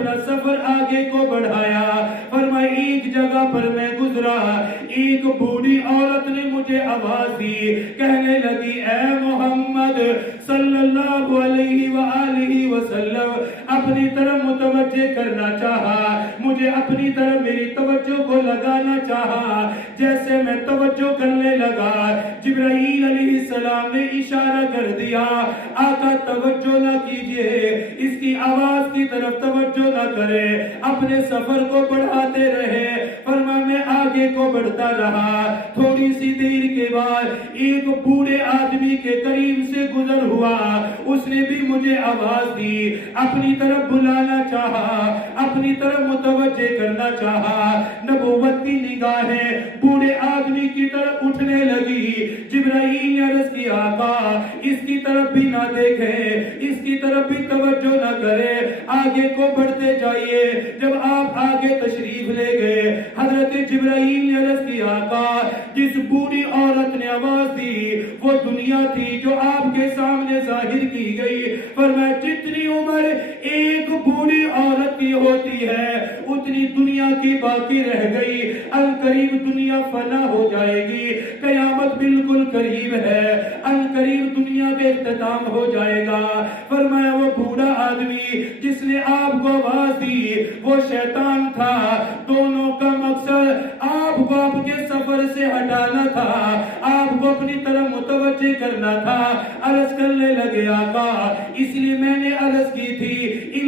اپنا سفر آگے کو بڑھایا. فرمایا ایک جگہ پر میں گزرا, ایک بوڑھی عورت نے مجھے آواز دی, کہنے لگی اے محمد صلی اللہ علیہ وآلہ وسلم, اپنی طرف متوجہ کرنا چاہا, مجھے اپنی طرف میری توجہ کو لگانا چاہا. جیسے میں توجہ کرنے لگا, جبرائیل علیہ السلام نے اشارہ کر دیا, آقا توجہ نہ کیجئے, اس کی آواز کی طرف توجہ نہ کرے, اپنے سفر کو بڑھاتے رہے. فرمایا میں آگے کو بڑھتا رہا. تھوڑی سی دیر کے بعد ایک بوڑھے آدمی کے قریب سے گزر ہوا, اس نے بھی مجھے آواز دی, اپنی طرف بلانا چاہا, اپنی طرف متوجہ کرنا چاہا. نبوت کی نگاہیں بوڑھے آدمی کی طرف اٹھنے لگی. جبرائیل نے عرض کی آقا اس کی طرف بھی نہ دیکھیں, اس کی طرف بھی توجہ نہ کرے, آگے کو بڑھتے جائیے. جب آپ آگے تشریف لے گئے, حضرت جبرائیل نے عرض کی آقا جس بوڑھی عورت نے آواز دی وہ دنیا تھی جو آپ کے سامنے ظاہر کی گئی. فرمایا جتنی عمر ایک بوڑھی عورت کی ہوتی ہے اتنی دنیا کی باقی رہ گئی. القریب دنیا فنا ہو جائے گی, قیامت بالکل قریب ہے, القریب دنیا کے اختتام ہو جائے گا. فرمایا وہ بوڑھا آدمی جس نے آپ کو آواز دی وہ شیطان تھا. دونوں کا مقصد آپ کو آپ کے سفر سے ہٹانا تھا, آپ کو اپنی طرف متوجہ کرنا تھا. عرض کرنے لگے آقا اس لیے میں نے عرض کی تھی